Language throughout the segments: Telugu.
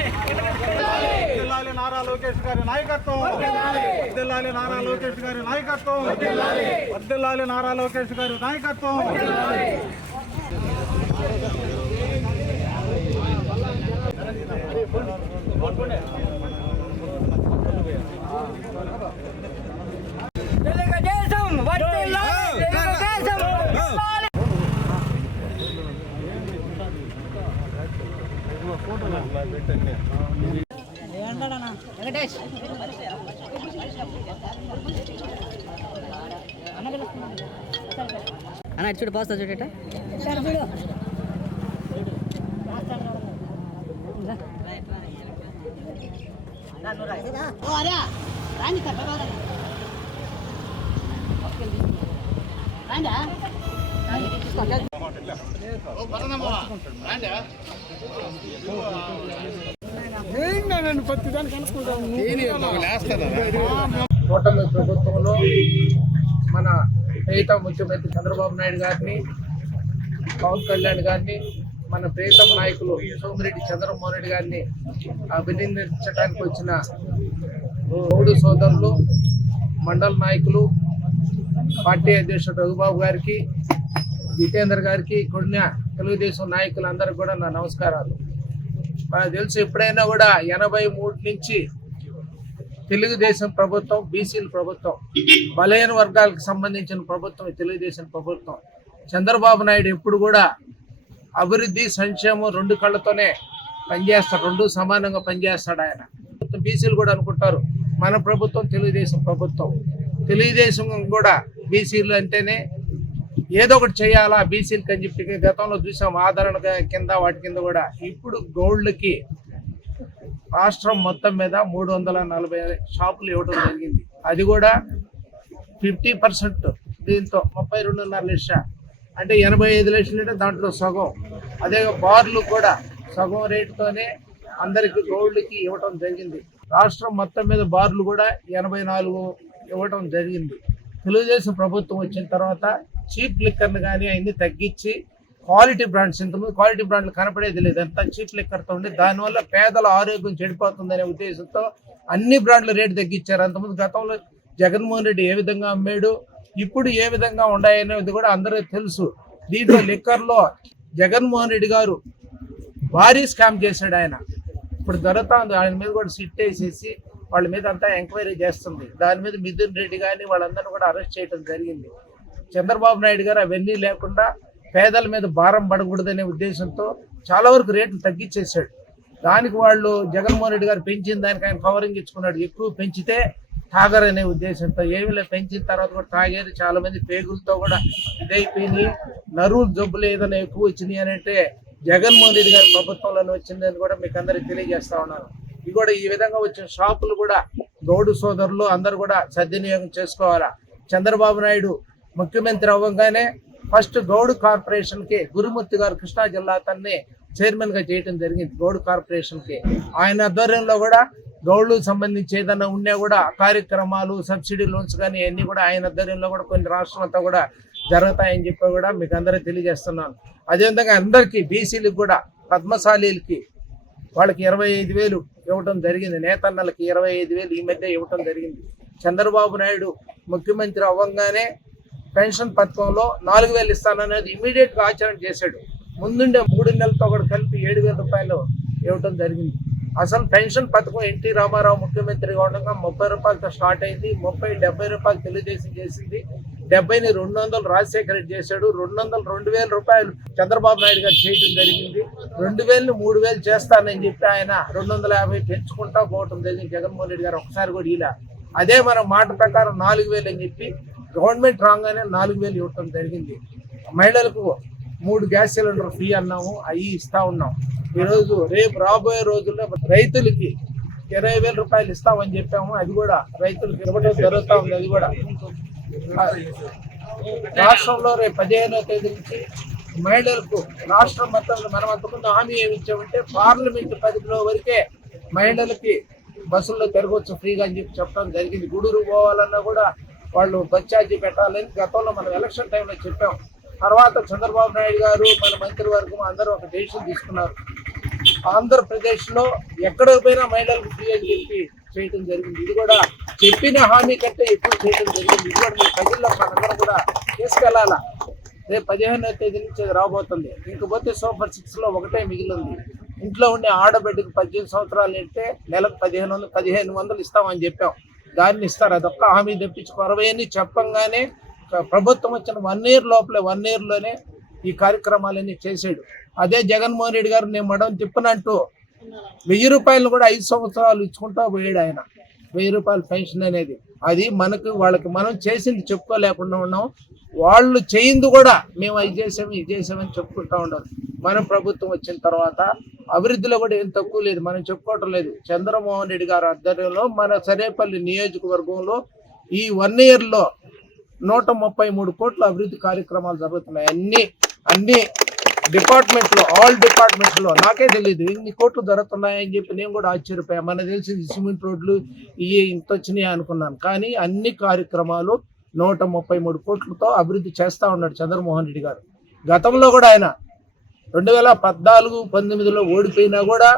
వర్ధిల్లాలి నారా లోకేష్ గారి నాయకత్వం, వర్ధిల్లాలి నారా లోకేష్ గారి నాయకత్వం, వర్ధిల్లాలి నారా లోకేష్ గారి నాయకత్వం. అన్న చూడు పాస్తా చూడట చూడు కూటమి ప్రభుత్వంలో మన ప్రియతమ ముఖ్యమంత్రి చంద్రబాబు నాయుడు గారిని, పవన్ కళ్యాణ్ గారిని, మన ప్రియతమ నాయకులు సోమిరెడ్డి చంద్రమోహన్ రెడ్డి గారిని అభినందించడానికి వచ్చిన మూడు సోదరులు, మండల నాయకులు, పార్టీ అధ్యక్షుడు రఘుబాబు గారికి, జితేందర్ గారికి, కొన్న తెలుగుదేశం నాయకులందరికీ కూడా నా నమస్కారాలు. మనకు తెలుసు, ఎప్పుడైనా కూడా 83 నుంచి తెలుగుదేశం ప్రభుత్వం బీసీల ప్రభుత్వం, బలహీన వర్గాలకు సంబంధించిన ప్రభుత్వం తెలుగుదేశం ప్రభుత్వం. చంద్రబాబు నాయుడు ఎప్పుడు కూడా అభివృద్ధి సంక్షేమం రెండు కళ్ళతోనే పనిచేస్తాడు, రెండు సమానంగా పనిచేస్తాడు ఆయన. బీసీలు కూడా అనుకుంటారు మన ప్రభుత్వం తెలుగుదేశం ప్రభుత్వం. తెలుగుదేశం కూడా బీసీలు అంటేనే ఏదో ఒకటి చేయాలా బీసీలకి అని చెప్పి గతంలో చూసాం, ఆదరణ కింద వాటి కింద కూడా. ఇప్పుడు గోల్డ్కి రాష్ట్రం మొత్తం మీద 340 షాపులు ఇవ్వడం జరిగింది. అది కూడా 50%, దీంతో 32.5 లక్షలు, అంటే 85 లక్షలు అంటే దాంట్లో సగం. అదే బార్లు కూడా సగం రేటుతోనే అందరికి గోల్డ్కి ఇవ్వటం జరిగింది. రాష్ట్రం మొత్తం మీద బార్లు కూడా 84 ఇవ్వటం జరిగింది. తెలుగుదేశం ప్రభుత్వం వచ్చిన తర్వాత చీప్ లిక్కర్ని కానీ అన్ని తగ్గించి క్వాలిటీ బ్రాండ్స్, ఇంతకుముందు క్వాలిటీ బ్రాండ్లు కనపడేది లేదు, అంతా చీప్ లిక్కర్తో ఉండి దానివల్ల పేదల ఆరోగ్యం చెడిపోతుందనే ఉద్దేశంతో అన్ని బ్రాండ్ల రేటు తగ్గించారు. అంతకుముందు గతంలో జగన్మోహన్ రెడ్డి ఏ విధంగా అమ్మాడు, ఇప్పుడు ఏ విధంగా ఉన్నాయనేది కూడా అందరికీ తెలుసు. దీంట్లో లిక్కర్లో జగన్మోహన్ రెడ్డి గారు భారీ స్కామ్ చేశాడు ఆయన. ఇప్పుడు జరుగుతుంది, ఆయన మీద కూడా సిట్ వేసేసి వాళ్ళ మీద అంతా ఎంక్వైరీ చేస్తుంది. దాని మీద మిథున్ రెడ్డి కానీ వాళ్ళందరినీ కూడా అరెస్ట్ చేయడం జరిగింది. చంద్రబాబు నాయుడు గారు అవన్నీ లేకుండా పేదల మీద భారం పడకూడదనే ఉద్దేశంతో చాలా వరకు రేట్లు తగ్గించేశాడు. దానికి వాళ్ళు జగన్మోహన్ రెడ్డి గారు పెంచిన దానికి ఆయన కవరింగ్ ఇచ్చుకున్నాడు. ఎక్కువ పెంచితే తాగరనే ఉద్దేశంతో ఏమిలే పెంచిన తర్వాత కూడా తాగేది. చాలా మంది పేగులతో కూడా ఇదైపోయినాయి. నరువుల జబ్బులు ఏదైనా ఎక్కువ వచ్చినాయి అని అంటే జగన్మోహన్ రెడ్డి గారి ప్రభుత్వంలోనే వచ్చిందని కూడా మీకు అందరికి తెలియజేస్తా ఉన్నాను. ఇది కూడా ఈ విధంగా వచ్చిన షాపులు కూడా గౌడు సోదరులు అందరూ కూడా సద్వినియోగం చేసుకోవాలా. చంద్రబాబు నాయుడు ముఖ్యమంత్రి అవ్వగానే ఫస్ట్ గౌడు కార్పొరేషన్కి గురుమూర్తి గారు కృష్ణా జిల్లా తన్ని చైర్మన్గా చేయడం జరిగింది. గౌడు కార్పొరేషన్కి ఆయన ఆధ్వర్యంలో కూడా గౌడులకు సంబంధించి ఏదైనా ఉన్నా కూడా కార్యక్రమాలు, సబ్సిడీ లోన్స్ కానీ అన్నీ కూడా ఆయన ఆధ్వర్యంలో కూడా కొన్ని రాష్ట్రాలతో కూడా జరుగుతాయని చెప్పి కూడా మీకు అందరికీ తెలియజేస్తున్నాను. అదేవిధంగా అందరికీ బీసీలకు కూడా పద్మశాలీలకి వాళ్ళకి 25,000 ఇవ్వటం జరిగింది. నేతన్నలకి 25,000 ఈ మధ్య ఇవ్వటం జరిగింది. చంద్రబాబు నాయుడు ముఖ్యమంత్రి అవ్వగానే పెన్షన్ పథకంలో 4,000 ఇస్తాననేది ఇమీడియట్గా ఆచరణ చేశాడు. ముందుండే 3 నెలలతో కూడా కలిపి 7,000 రూపాయలు ఇవ్వటం జరిగింది. అసలు పెన్షన్ పథకం ఎన్టీ రామారావు ముఖ్యమంత్రిగా ఉండగా 30 రూపాయలతో స్టార్ట్ అయింది. 70 రూపాయలు తెలుగుదేశం చేసింది. 70ని 200 రాజశేఖర రెడ్డి చేశాడు. 2,000 రూపాయలు చంద్రబాబు నాయుడు గారు చేయడం జరిగింది. 2,000ని 3,000 చేస్తానని చెప్పి ఆయన 250 పెంచుకుంటా పోవటం జరిగింది. జగన్మోహన్ రెడ్డి గారు ఒకసారి కూడా ఇలా అదే మన మాట ప్రకారం 4,000 అని చెప్పి గవర్నమెంట్ రాగానే 4,000 ఇవ్వటం జరిగింది. మహిళలకు 3 గ్యాస్ సిలిండర్ ఫ్రీ అన్నాము, అవి ఇస్తా ఉన్నాం. ఈరోజు రేపు రాబోయే రోజుల్లో రైతులకి 20,000 రూపాయలు ఇస్తామని చెప్పాము. అది కూడా రైతులకు ఇవ్వడం జరుగుతూ ఉంది. అది కూడా రాష్ట్రంలో రేపు 15వ తేదీ నుంచి మహిళలకు రాష్ట్రం మొత్తంలో మనం అంతకుముందు హామీ ఏమి ఇచ్చామంటే పార్లమెంటు పరిధిలో వరకే మహిళలకి బస్సుల్లో తిరగవచ్చు ఫ్రీగా అని చెప్పి చెప్పడం జరిగింది. గూడూరు పోవాలన్నా కూడా వాళ్ళు బస్ ఛార్జీ పెట్టాలని గతంలో మనం ఎలక్షన్ టైంలో చెప్పాం. తర్వాత చంద్రబాబు నాయుడు గారు మన మంత్రివర్గం అందరూ ఒక డెసిషన్ తీసుకున్నారు. ఆంధ్రప్రదేశ్లో ఎక్కడికి పోయినా మహిళలకు ఫ్రీ అని చెప్పి చేయడం జరిగింది. ఇది కూడా చెప్పిన హామీ కంటే ఎక్కువ చేయడం జరిగింది. ఇది కూడా మీ ప్రజల్లో మనందరం కూడా తీసుకెళ్లాలా. రేపు 15వ తేదీ నుంచి అది రాబోతుంది. ఇంకపోతే సూపర్ 6లో ఒకటే మిగిలింది. ఇంట్లో ఉండే ఆడబిడ్డకి 18 సంవత్సరాలు అంటే నెలకు 1500 ఇస్తామని చెప్పాం. దాన్ని ఇస్తారు. అదొక్క హామీ తెప్పించి 40 అని చెప్పంగానే ప్రభుత్వం వచ్చిన 1 year లోపలే 1 year లోనే ఈ కార్యక్రమాలన్నీ చేసాడు. అదే జగన్మోహన్ రెడ్డి గారు నేను మడం తిప్పనంటూ 1000 రూపాయలు కూడా 5 సంవత్సరాలు ఇచ్చుకుంటా పోయాడు ఆయన. 1000 రూపాయల పెన్షన్ అనేది అది మనకు వాళ్ళకి మనం చేసింది చెప్పుకోలేకుండా ఉన్నాం. వాళ్ళు చేయింది కూడా మేము అది చేసాము ఇది చేసామని చెప్పుకుంటా ఉన్నారు. మన ప్రభుత్వం వచ్చిన తర్వాత అభివృద్ధిలో కూడా ఏం తక్కువ లేదు, మనం చెప్పుకోవటం లేదు. చంద్రమోహన్ రెడ్డి గారి ఆధ్వర్యంలో మన సరేపల్లి నియోజకవర్గంలో ఈ 1 year లో 133 కోట్ల అభివృద్ధి కార్యక్రమాలు జరుగుతున్నాయి. అన్ని డిపార్ట్మెంట్లో ఆల్ డిపార్ట్మెంట్లో నాకే తెలియదు ఇన్ని కోట్లు జరుగుతున్నాయని చెప్పి నేను కూడా ఆశ్చర్యపోయా. మనకు తెలిసి సిమెంట్ రోడ్లు ఇవి ఇంత వచ్చినాయి అనుకున్నాను. కానీ అన్ని కార్యక్రమాలు 133 కోట్లతో అభివృద్ధి చేస్తూ ఉన్నాడు చంద్రమోహన్ రెడ్డి గారు. గతంలో కూడా ఆయన 2014-19లో ఓడిపోయినా కూడా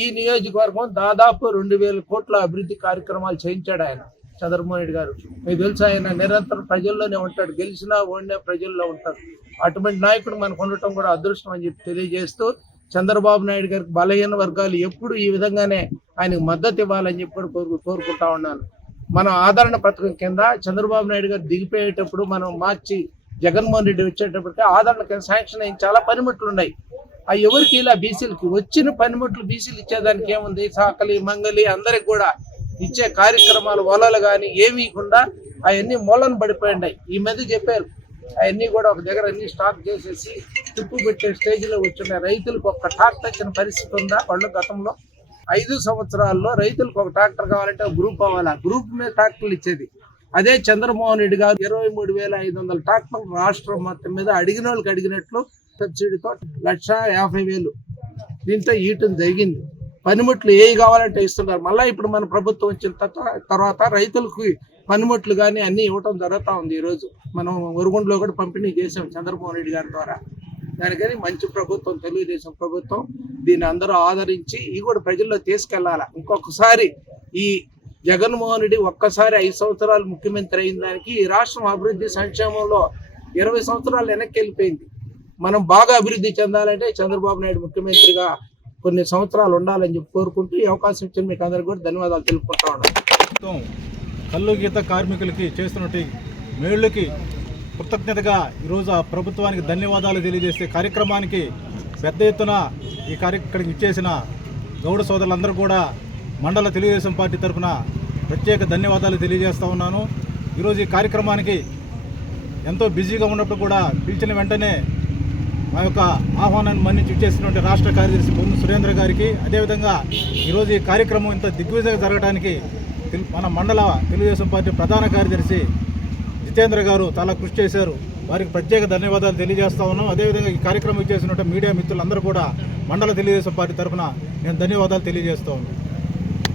ఈ నియోజకవర్గం దాదాపు 2000 కోట్ల అభివృద్ధి కార్యక్రమాలు చేయించాడు ఆయన చంద్రమోహన్ రెడ్డి గారు. మీకు తెలుసు ఆయన నిరంతరం ప్రజల్లోనే ఉంటాడు, గెలిచినా ఓడినా ప్రజల్లో ఉంటాడు. అటువంటి నాయకుడు మనకు ఉండటం కూడా అదృష్టం అని చెప్పి తెలియజేస్తూ చంద్రబాబు నాయుడు గారికి బలహీన వర్గాలు ఎప్పుడు ఈ విధంగానే ఆయనకు మద్దతు ఇవ్వాలని చెప్పి కోరుకుంటా ఉన్నాను. మనం ఆదరణ పథకం కింద చంద్రబాబు నాయుడు గారు దిగిపోయేటప్పుడు మనం మార్చి జగన్మోహన్ రెడ్డి వచ్చేటప్పటికి ఆదరణ కింద శాంక్షన్ అయిన చాలా పనిముట్లు ఉన్నాయి. అవి ఎవరికి ఇలా బీసీలకి వచ్చిన పనిముట్లు బీసీలు ఇచ్చేదానికి ఏముంది, సాకలి మంగలి అందరికి కూడా ఇచ్చే కార్యక్రమాలు వలలు కానీ ఏమీ ఇవ్వకుండా అవన్నీ మూలను పడిపోయినాయి. ఈ మధ్య చెప్పారు అవన్నీ కూడా ఒక దగ్గర అన్ని స్టాక్ చేసేసి తుప్పు పెట్టే స్టేజ్లో వచ్చిన రైతులకు ఒక ట్రాక్టర్ వచ్చిన పరిస్థితి ఉందా? వాళ్ళు గతంలో 5 సంవత్సరాల్లో రైతులకు ఒక ట్రాక్టర్ కావాలంటే ఒక గ్రూప్ అవ్వాలి, ఆ గ్రూప్ మీద ట్రాక్టర్లు ఇచ్చేది. అదే చంద్రమోహన్ రెడ్డి గారు 23,500 ట్రాక్టర్లు రాష్ట్రం మొత్తం మీద అడిగిన వాళ్ళకి అడిగినట్లు సబ్సిడీతో 1,50,000 దీంతో ఇయటం జరిగింది. పనిముట్లు ఏవి కావాలంటే ఇస్తున్నారు. మళ్ళీ ఇప్పుడు మన ప్రభుత్వం వచ్చిన తర్వాత రైతులకు పనిముట్లు కానీ అన్నీ ఇవ్వటం జరుగుతూ ఉంది. ఈరోజు మనం ఒరుగుండలో కూడా పంపిణీ చేసాం చంద్రమోహన్ రెడ్డి గారి ద్వారా. దానికని మంచి ప్రభుత్వం తెలుగుదేశం ప్రభుత్వం. దీన్ని అందరూ ఆదరించి ఇది కూడా ప్రజల్లో తీసుకెళ్లాలా. ఇంకొకసారి ఈ జగన్మోహన్ రెడ్డి ఒక్కసారి 5 సంవత్సరాలు ముఖ్యమంత్రి అయిన దానికి ఈ రాష్ట్రం అభివృద్ధి సంక్షేమంలో 20 సంవత్సరాలు వెనక్కి వెళ్ళిపోయింది. మనం బాగా అభివృద్ధి చెందాలంటే చంద్రబాబు నాయుడు ముఖ్యమంత్రిగా కొన్ని సంవత్సరాలు ఉండాలని చెప్పి కోరుకుంటూ ఈ అవకాశం ఇచ్చిన మీకు అందరికీ కూడా ధన్యవాదాలు తెలుపుకుంటా ఉన్నాను. కల్లు గీత కార్మికులకి చేస్తున్నట్టు మేళ్లకి కృతజ్ఞతగా ఈరోజు ఆ ప్రభుత్వానికి ధన్యవాదాలు తెలియజేసే కార్యక్రమానికి పెద్ద ఎత్తున ఇక్కడికి ఇచ్చేసిన గౌడ సోదరులందరూ కూడా మండల తెలుగుదేశం పార్టీ తరఫున ప్రత్యేక ధన్యవాదాలు తెలియజేస్తూ ఉన్నాను. ఈరోజు ఈ కార్యక్రమానికి ఎంతో బిజీగా ఉన్నప్పుడు కూడా పిలిచిన వెంటనే మా యొక్క ఆహ్వానాన్ని మన్నించి ఇచ్చేసినటువంటి రాష్ట్ర కార్యదర్శి బొమ్మ సురేంద్ర గారికి, అదేవిధంగా ఈరోజు ఈ కార్యక్రమం ఇంత దిగ్విజయంగా జరగడానికి మన మండల తెలుగుదేశం పార్టీ ప్రధాన కార్యదర్శి జితేంద్ర గారు చాలా కృషి చేశారు. వారికి ప్రత్యేక ధన్యవాదాలు తెలియజేస్తా ఉన్నాం. అదేవిధంగా ఈ కార్యక్రమం ఇచ్చేసినటువంటి మీడియా మిత్రులందరూ కూడా మండల తెలుగుదేశం పార్టీ తరఫున నేను ధన్యవాదాలు తెలియజేస్తా ఉన్నాను.